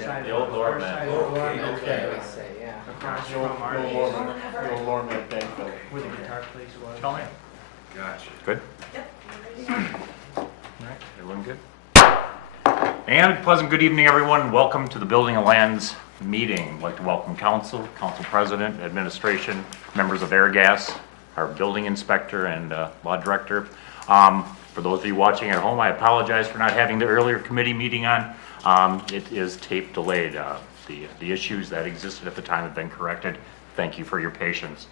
side. The old Lord North man. side. Okay. Yeah. Across The from old our Lorman bank building. where the guitar place was. Tell me. Gotcha. Good? All right, everyone good? And pleasant good evening, everyone. Welcome to the Building and Lands meeting. I'd like to welcome council president, administration, members of Airgas, our building inspector and law director. For those of you watching at home, I apologize for not having the earlier committee meeting on. It is tape delayed. The issues that existed at the time have been corrected. Thank you for your patience.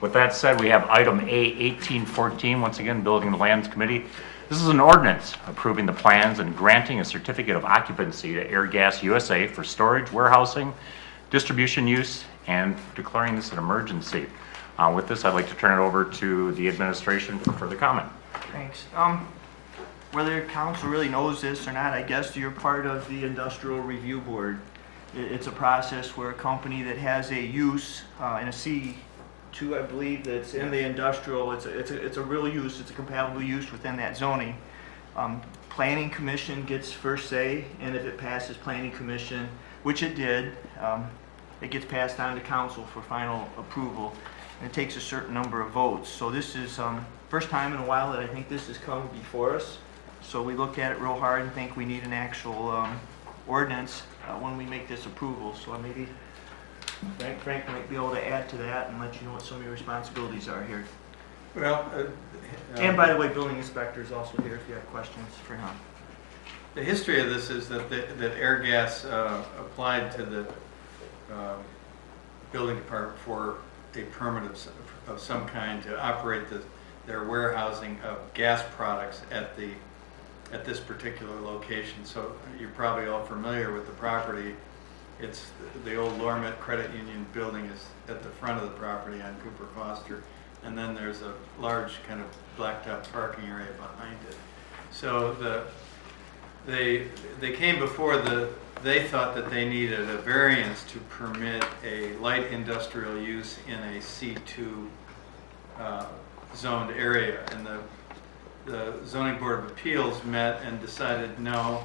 With that said, we have item A 1814, once again, Building and Lands Committee. This is an ordinance approving the plans and granting a certificate of occupancy to Airgas USA for storage, warehousing, distribution use, and declaring this an emergency. With this, I'd like to turn it over to the administration for further comment. Thanks. Whether council really knows this or not, I guess you're part of the industrial review board. It's a process where a company that has a use in a C2, I believe, that's in the industrial, it's a real use, it's a compatible use within that zoning. Planning commission gets first say, and if it passes planning commission, which it did, it gets passed on to council for final approval. And it takes a certain number of votes. So this is first time in a while that I think this has come before us. So we looked at it real hard and think we need an actual ordinance when we make this approval. So maybe Frank might be able to add to that and let you know what some of your responsibilities are here. Well, And by the way, building inspector is also here if you have questions for him. the history of this is that that Airgas applied to the building department for a permit of some kind to operate their warehousing of gas products at this particular location. So you're probably all familiar with the property. It's the old Lormet Credit Union building is at the front of the property on Cooper Foster, and then there's a large kind of blacktop parking area behind it. So they came before they thought that they needed a variance to permit a light industrial use in a C2 zoned area, and the zoning board of appeals met and decided no,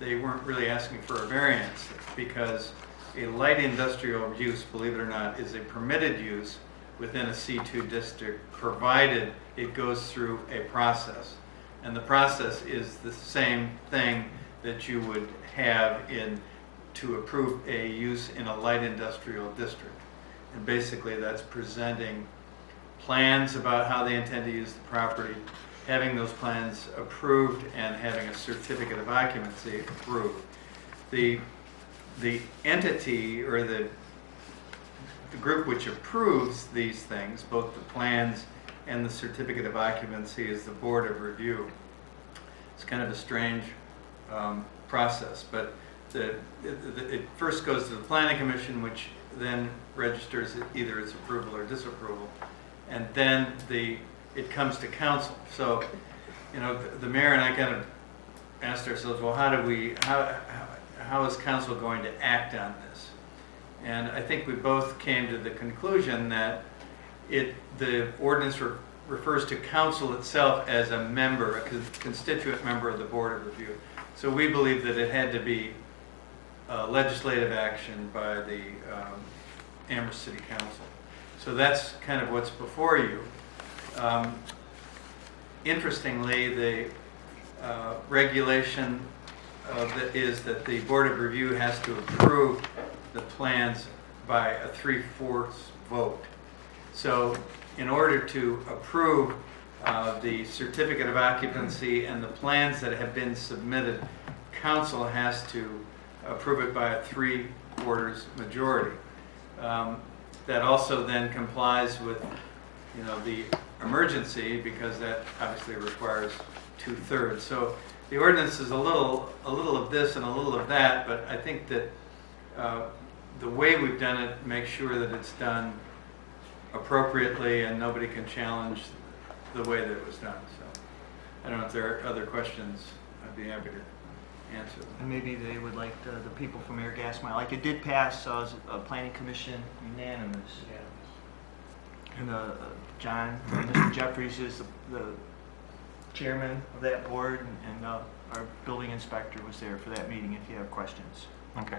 they weren't really asking for a variance because a light industrial use, believe it or not, is a permitted use within a C2 district provided it goes through a process. And the process is the same thing that you would have to approve a use in a light industrial district. And basically that's presenting plans about how they intend to use the property, having those plans approved, and having a certificate of occupancy approved. The entity or the group which approves these things, both the plans and the certificate of occupancy, is the board of review. It's kind of a strange process, but it first goes to the planning commission, which then registers either its approval or disapproval, and then it comes to council. So, you know, the mayor and I kind of asked ourselves, well, how is council going to act on this? And I think we both came to the conclusion that the ordinance refers to council itself as a member, a constituent member of the board of review. So we believe that it had to be legislative action by the Amherst City Council. So that's kind of what's before you. Interestingly, the regulation is that the board of review has to approve the plans by a 3/4 vote. So in order to approve the certificate of occupancy and the plans that have been submitted, council has to approve it by a 3/4 majority. That also then complies with, you know, the emergency, because that obviously requires 2/3. So the ordinance is a little of this and a little of that, but I think that the way we've done it makes sure that it's done appropriately and nobody can challenge the way that it was done. So I don't know if there are other questions. I'd be happy to answer them. And maybe they would like the people from Airgas might like. It did pass a planning commission unanimous. And John, Mr. Jeffries is the chairman of that board, and our building inspector was there for that meeting if you have questions. Okay.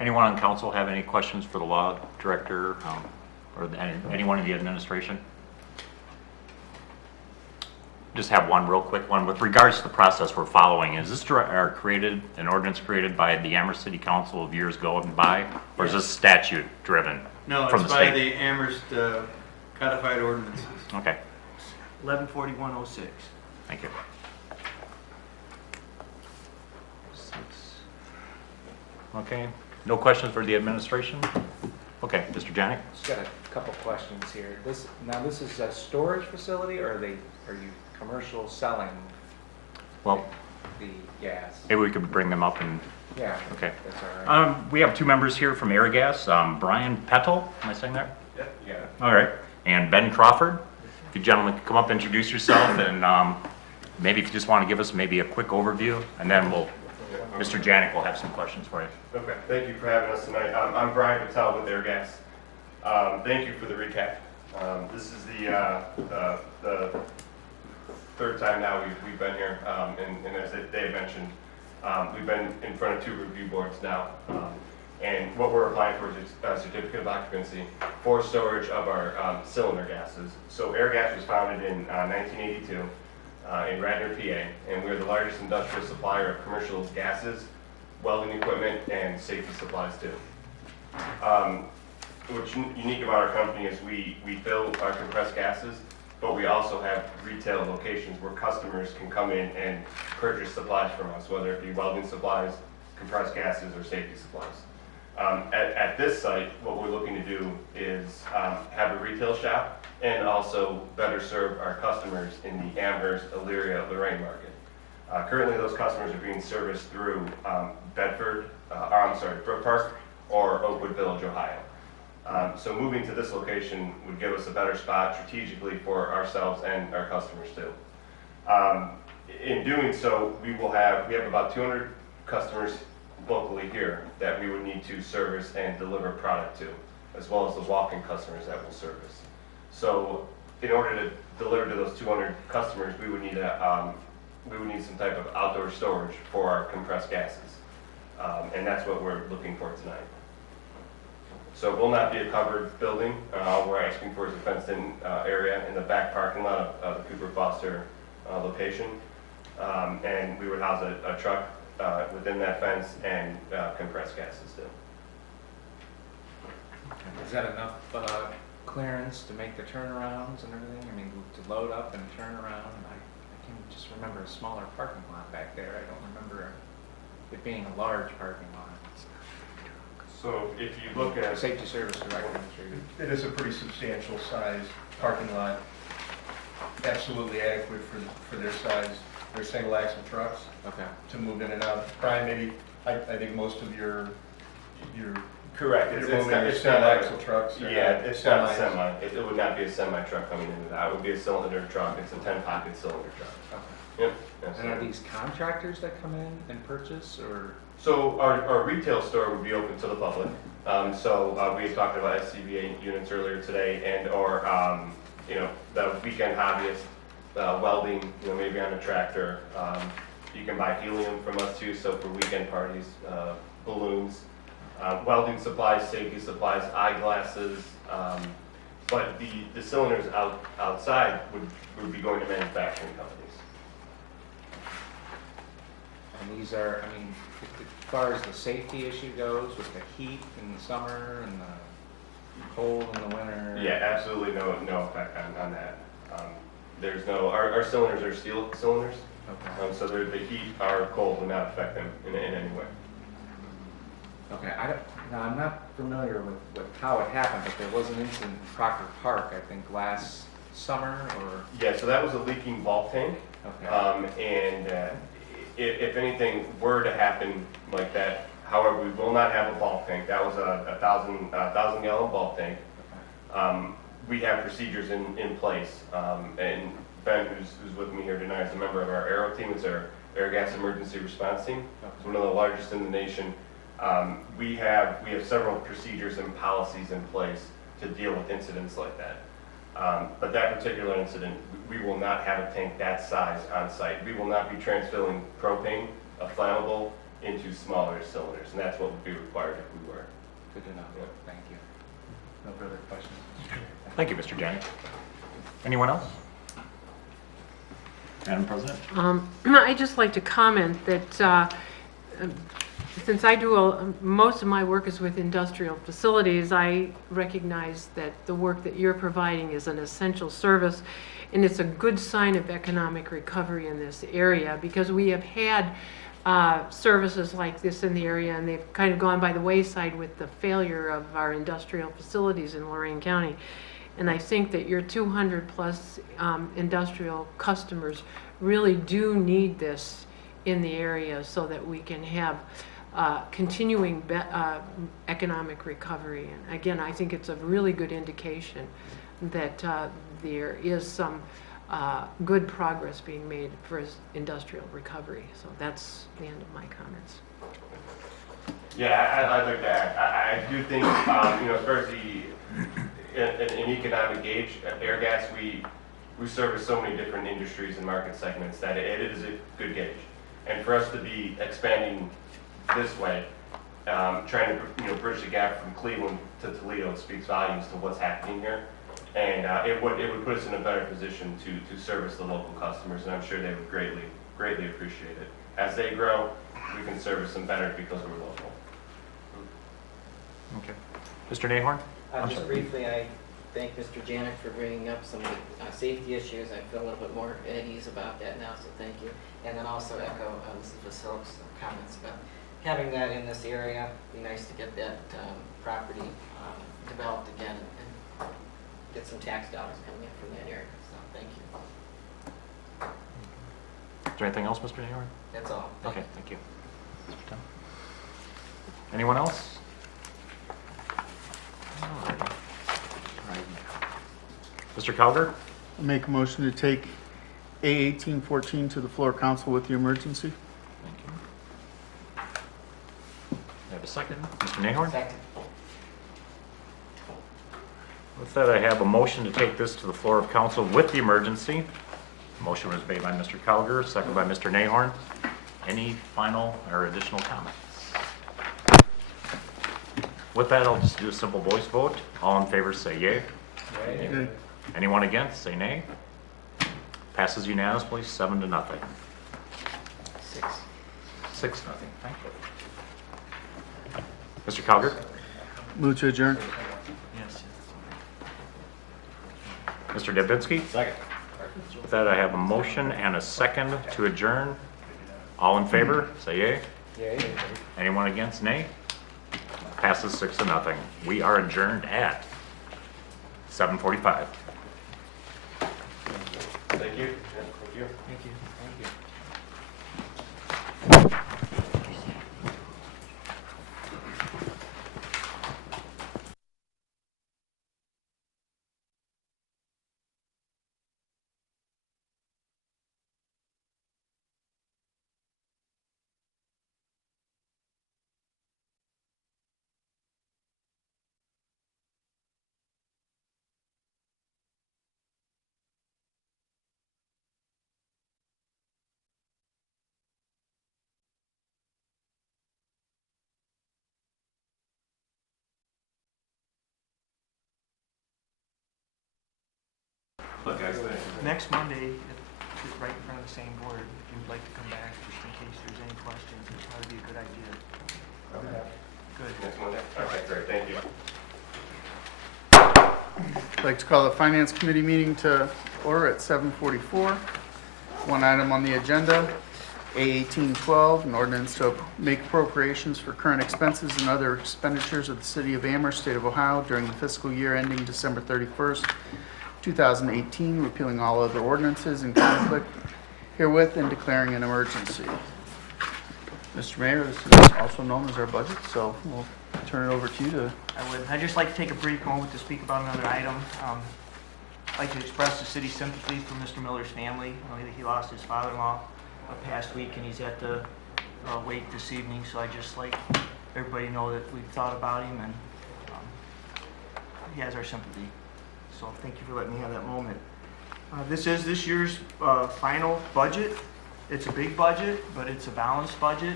Anyone on council have any questions for the law director or anyone in the administration? Just have one real quick one. With regards to the process we're following, is this an ordinance created by the Amherst City Council of years going by, or is this statute driven No, from it's the by state? the Amherst codified ordinances. Okay, 114106. thank you. Okay, no questions for the administration? Okay, Mr. Janik? Just got a couple questions here. This is a storage facility, or are you commercial selling Well, the gas? maybe we could bring them up and, Yeah. okay. That's all right. We have two members here from Airgas, Brian Petal, am I saying that? Yeah. All right, and Ben Crawford. If you gentlemen could come up, introduce yourself, and maybe if you just want to give us maybe a quick overview, and then Mr. Janik will have some questions for you. Okay, thank you for having us tonight. I'm Brian Patel with Airgas. Thank you for the recap. This is the third time now we've been here, and as Dave mentioned, we've been in front of two review boards now. And what we're applying for is a certificate of occupancy for storage of our cylinder gases. So Airgas was founded in 1982 in Radnor, PA, and we're the largest industrial supplier of commercial gases, welding equipment, and safety supplies too. What's unique about our company is we fill our compressed gases, but we also have retail locations where customers can come in and purchase supplies from us, whether it be welding supplies, compressed gases, or safety supplies. At this site, what we're looking to do is have a retail shop and also better serve our customers in the Amherst, Elyria, Lorraine market. Currently, those customers are being serviced through Brook Park or Oakwood Village, Ohio. So moving to this location would give us a better spot strategically for ourselves and our customers too. In doing so, we have about 200 customers locally here that we would need to service and deliver product to, as well as the walk-in customers that we'll service. So in order to deliver to those 200 customers, we would need some type of outdoor storage for our compressed gases. And that's what we're looking for tonight. So it will not be a covered building. All we're asking for is a fenced-in area in the back parking lot of the Cooper Foster location. And we would house a truck within that fence and compressed gases too. Is that enough clearance to make the turnarounds and everything? I mean, to load up and turn around? I can just remember a smaller parking lot back there. I don't remember it being a large parking lot. So if you look at Safety Service Director. It is a pretty substantial size parking lot, absolutely adequate for their size. They're single axle trucks Okay. to move in and out. Brian, maybe, I think most of your correct, you're it's moving not, your it's single not axle trucks. They're yeah, not it's not a semis. semi. It would not be a semi truck coming into that. It would be a cylinder truck. It's a 10-pocket cylinder truck. Okay. Yep. And are absolutely. these contractors that come in and purchase, or? So our retail store would be open to the public. We had talked about SCBA units earlier today, and/or the weekend hobbyist welding, maybe on a tractor. You can buy helium from us too, so for weekend parties, balloons, welding supplies, safety supplies, eyeglasses. But the cylinders outside would be going to manufacturing companies. And these are, I mean, as far as the safety issue goes, with the heat in the summer and the cold in the winter? Yeah, absolutely no effect on that. There's no, our cylinders are steel cylinders, Okay. so the heat or cold will not affect them in any way. Okay, now I'm not familiar with how it happened, but there was an incident in Proctor Park, I think, last summer, or? Yeah, so that was a leaking bulk tank, Okay. if anything were to happen like that, however, we will not have a bulk tank. That was a 1,000-gallon bulk tank. We have procedures in place, and Ben, who's with me here tonight, is a member of our Aero team. It's our air gas emergency response team. It's one of the largest in the nation. We have several procedures and policies in place to deal with incidents like that. But that particular incident, we will not have a tank that size on site. We will not be transfilling propane, a flammable, into into smaller cylinders, and that's what would be required if we were. Good to know. Yeah. Thank you. No further questions, Mr. Chair. Thank you, Mr. Janik. Anyone else? Madam President? I'd just like to comment that since I do most of my work is with industrial facilities, I recognize that the work that you're providing is an essential service, and it's a good sign of economic recovery in this area, because we have had services like this in the area, and they've kind of gone by the wayside with the failure of our industrial facilities in Lorain County. And I think that your 200 plus industrial customers really do need this in the area so that we can have continuing economic recovery. And again, I think it's a really good indication that there is some good progress being made for industrial recovery. So that's the end of my comments. Yeah, I'd like to add, I do think, as far as an economic gauge, Airgas, we service so many different industries and market segments that it is a good gauge. And for us to be expanding this way, trying to bridge the gap from Cleveland to Toledo speaks volumes to what's happening here. And it would put us in a better position to service the local customers, and I'm sure they would greatly appreciate it. As they grow, we can service them better because we're local. Okay. Mr. Nahorn? Just briefly, I thank Mr. Janik for bringing up some safety issues. I feel a little bit more at ease about that now, so thank you. And then also echo Mrs. Vasil's comments about having that in this area. It'd be nice to get that property developed again and get some tax dollars coming in from that area. So thank you. Is there anything else, Mr. Nahorn? That's all. Okay, thank you. Mr. Tom? Anyone else? Alrighty. Mr. Calgar? Make a motion to take A1814 to the floor of council with the emergency. Thank you. I have a second. Mr. Nahorn? Second. With that, I have a motion to take this to the floor of council with the emergency. Motion was made by Mr. Calgar, second by Mr. Nahorn. Any final or additional comments? With that, I'll just do a simple voice vote. All in favor say yay. Yay. Anyone against, say nay. Passes unanimously, 7-0. 6-0, thank you. Mr. Calgar? Move to adjourn. Yes. Mr. Debinski? Second. With that, I have a motion and a second to adjourn. All in favor, say yay. Yay. Anyone against, nay. Passes 6-0. We are adjourned at 7:45. Thank you. Thank you. Thank you. Thank you. Look, guys, Next Monday, right in front of the same board, if you'd like to come back, just in case there's any questions, it'd probably be a good idea. Good. next Monday. Okay, great. Thank you. I'd like to call the finance committee meeting to order at 7:44. One item on the agenda, A1812, an ordinance to make appropriations for current expenses and other expenditures of the city of Amherst, state of Ohio during the fiscal year ending December 31st, 2018, repealing all other ordinances in conflict herewith and declaring an emergency. Mr. Mayor, this is also known as our budget, so we'll turn it over to you to. I'd just like to take a brief moment to speak about another item. I'd like to express the city's sympathy for Mr. Miller's family. I know that he lost his father-in-law past week, and he's at the wake this evening, so I'd just like everybody to know that we've thought about him, and he has our sympathy. So thank you for letting me have that moment. This is this year's final budget. It's a big budget, but it's a balanced budget.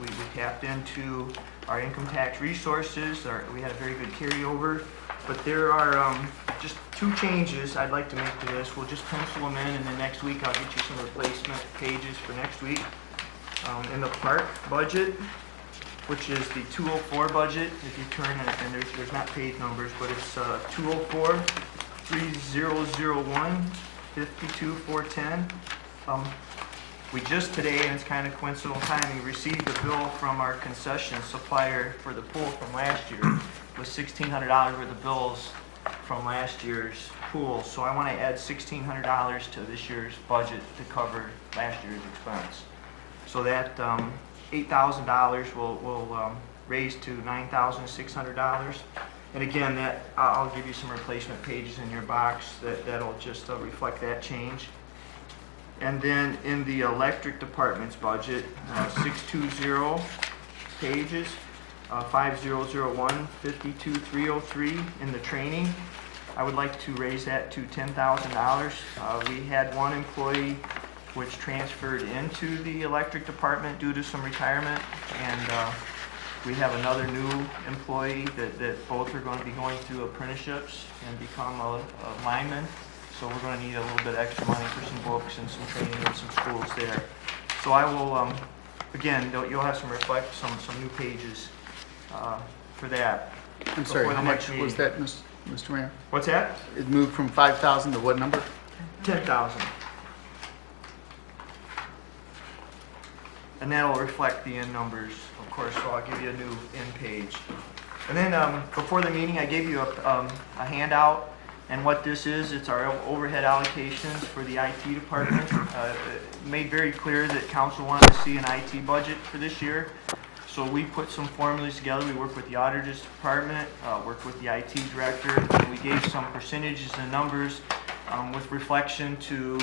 We tapped into our income tax resources. We had a very good carryover. But there are just 2 changes I'd like to make to this. We'll just pencil them in, and then next week I'll get you some replacement pages for next week. In the park budget, which is the 204 budget, if you turn, and there's not page numbers, but it's 204 3001 52410. We just today, and it's kind of coincidental timing, received a bill from our concession supplier for the pool from last year with $1,600 worth of bills from last year's pool. So I want to add $1,600 to this year's budget to cover last year's expense. So that $8,000 will raise to $9,600. And again, that I'll give you some replacement pages in your box that'll just reflect that change. And then in the electric department's budget, 620 pages, 5001 52303 in the training. I would like to raise that to $10,000. We had one employee which transferred into the electric department due to some retirement, and we have another new employee that both are going to be going through apprenticeships and become a lineman. So we're going to need a little bit extra money for some books and some training and some schools there. So I will, again, you'll have some new pages for that. I'm sorry, before how the next much was meeting. that, Mr. Mayor? What's that? It moved from 5,000 to what number? 10,000. And that'll reflect the end numbers, of course, so I'll give you a new end page. And then before the meeting, I gave you a handout, and what this is, it's our overhead allocations for the IT department. Made very clear that council wanted to see an IT budget for this year. So we put some formulas together. We worked with the auditor's department, worked with the IT director, and we gave some percentages and numbers with reflection to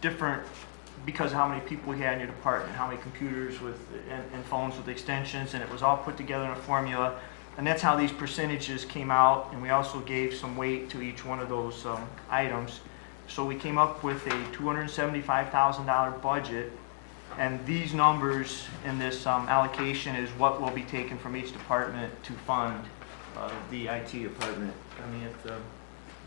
different, because of how many people we had in your department, how many computers and phones with extensions, and it was all put together in a formula. And that's how these percentages came out, and we also gave some weight to each one of those items. So we came up with a $275,000 budget, and these numbers in this allocation is what will be taken from each department to fund the IT department. I mean, if the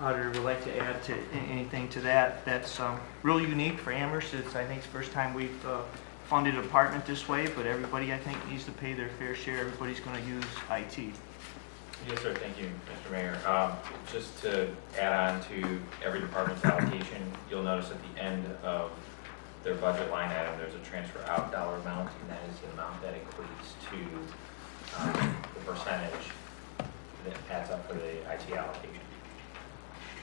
auditor would like to add to anything to that, that's really unique for Amherst. I think it's the first time we've funded a department this way, but everybody, I think, needs to pay their fair share. Everybody's going to use IT. Yes, sir. Thank you, Mr. Mayor. Just to add on to every department's allocation, you'll notice at the end of their budget line item, there's a transfer out dollar amount, and that is the amount that equates to the percentage that adds up for the IT allocation.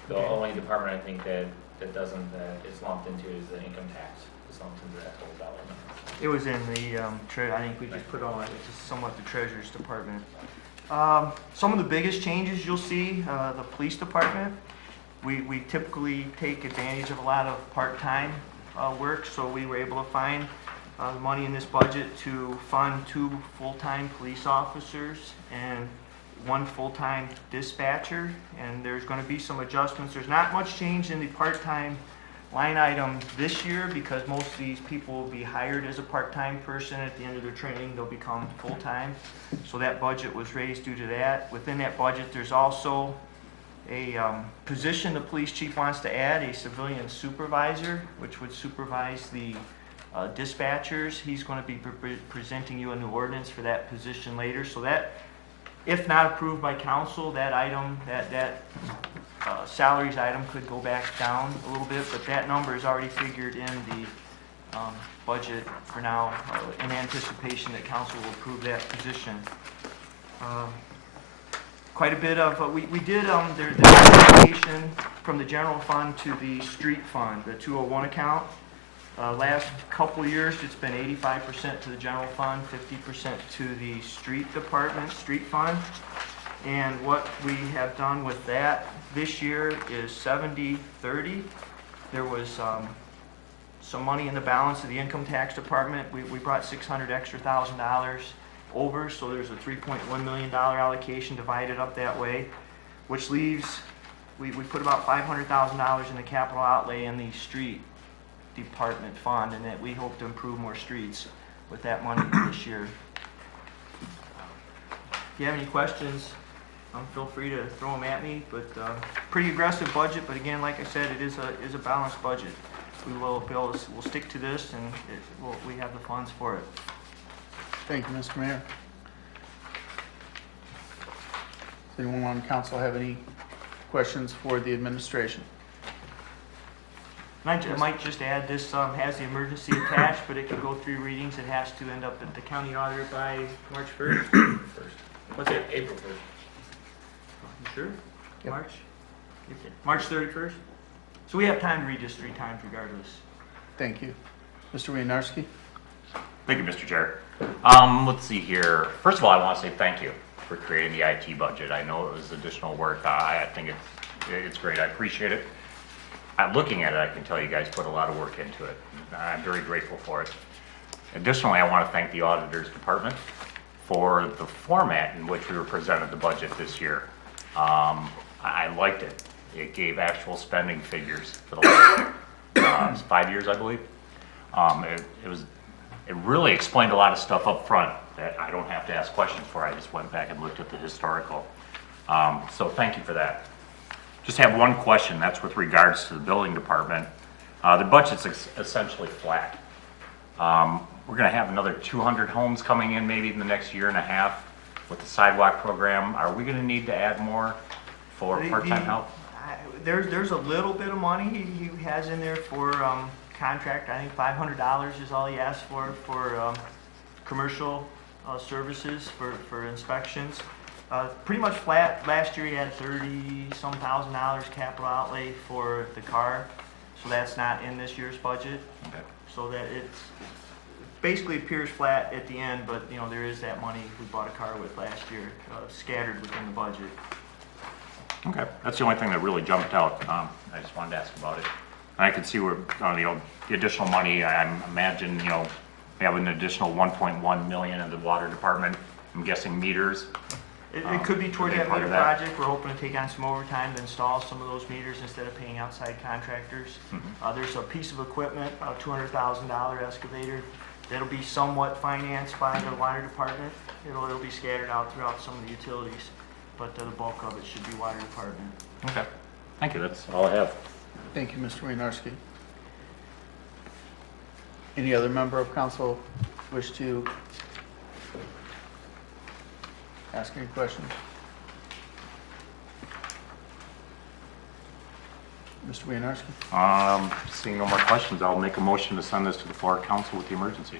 The only department I think that doesn't, that is lumped into is the income tax. It's lumped into that total dollar amount. It was in the, I think we just put on it, it's just somewhat the treasurer's department. Some of the biggest changes you'll see, the police department. We typically take advantage of a lot of part-time work, so we were able to find the money in this budget to fund 2 full-time police officers and 1 full-time dispatcher, and there's going to be some adjustments. There's not much change in the part-time line item this year because most of these people will be hired as a part-time person. At the end of their training, they'll become full-time. So that budget was raised due to that. Within that budget, there's also a position the police chief wants to add, a civilian supervisor, which would supervise the dispatchers. He's going to be presenting you a new ordinance for that position later. So that, if not approved by council, that item, that salaries item could go back down a little bit, but that number is already figured in the budget for now in anticipation that council will approve that position. Quite a bit of, we did, there's allocation from the general fund to the street fund, the 201 account. Last couple years, it's been 85% to the general fund, 50% to the street department, street fund. And what we have done with that this year is 70-30. There was some money in the balance of the income tax department. We brought $600,000 extra over, so there's a $3.1 million allocation divided up that way, which leaves, we put about $500,000 in the capital outlay in the street department fund, and that we hope to improve more streets. with that money this year. If you have any questions, feel free to throw them at me, but pretty aggressive budget, but again, like I said, it is a balanced budget. We'll stick to this, and we have the funds for it. Thank you, Mr. Mayor. Does anyone on council have any questions for the administration? And I might just add, this has the emergency attached, but it can go 3 readings. It has to end up at the county auditor by March 1st. What's it? April 1st. You sure? Yep. March 31st? So we have time to read this 3 times regardless. Thank you. Mr. Wienarski? Thank you, Mr. Chair. Let's see here. First of all, I want to say thank you for creating the IT budget. I know it was additional work. I think it's great. I appreciate it. Looking at it, I can tell you guys put a lot of work into it. I'm very grateful for it. Additionally, I want to thank the auditors department for the format in which we were presented the budget this year. I liked it. It gave actual spending figures for the last 5 years, I believe. It really explained a lot of stuff up front that I don't have to ask questions for. I just went back and looked at the historical. So thank you for that. Just have one question. That's with regards to the building department. The budget's essentially flat. We're going to have another 200 homes coming in maybe in the next year and a half with the sidewalk program. Are we going to need to add more for part-time help? There's a little bit of money he has in there for contract. I think $500 is all he asked for commercial services for inspections. Pretty much flat. Last year he had $30-some thousand capital outlay for the car, so that's not in this year's budget. Okay. So that it's basically appears flat at the end, but there is that money we bought a car with last year scattered within the budget. Okay, that's the only thing that really jumped out. I just wanted to ask about it. And I could see where, the additional money, I imagine, we have an additional 1.1 million in the water department. I'm guessing meters. It could be toward could be that part meter of that. project. We're hoping to take on some overtime to install some of those meters instead of paying outside contractors. There's a piece of equipment, a $200,000 excavator, that'll be somewhat financed by the water department. It'll be scattered out throughout some of the utilities, but the bulk of it should be water department. Okay, thank you. That's all I have. Thank you, Mr. Wienarski. Any other member of council wish to ask any questions? Mr. Wienarski? Seeing no more questions, I'll make a motion to send this to the floor of council with the emergency.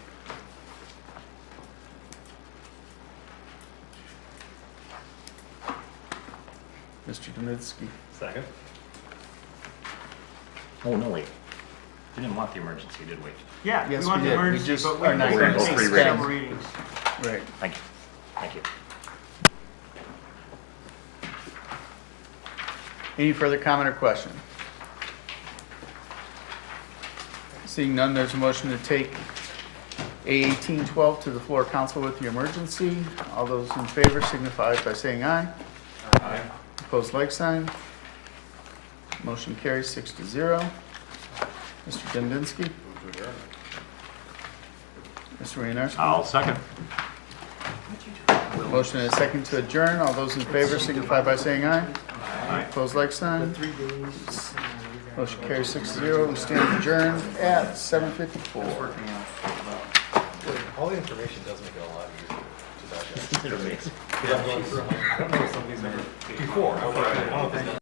Mr. Dubinski? Second. Oh, no, wait. We didn't want the emergency, did we? Yeah, Yes, we want we the did. We emergency, just but are not we're going going to to take read several it. readings. Right. Thank you. Thank you. Any further comment or question? Seeing none, there's a motion to take A1812 to the floor of council with the emergency. All those in favor signify by saying aye. Aye. Opposed, like sign. Motion carries 6-0. Mr. Dembinski? Mr. Wienarski? I'll second. Motion and a second to adjourn. All those in favor signify by saying aye. Aye. Opposed, like sign. Motion carries 6-0. We stand adjourned at 7:54. All the information does make it a lot easier to digest. It is. I don't know if somebody's ever, before, I don't think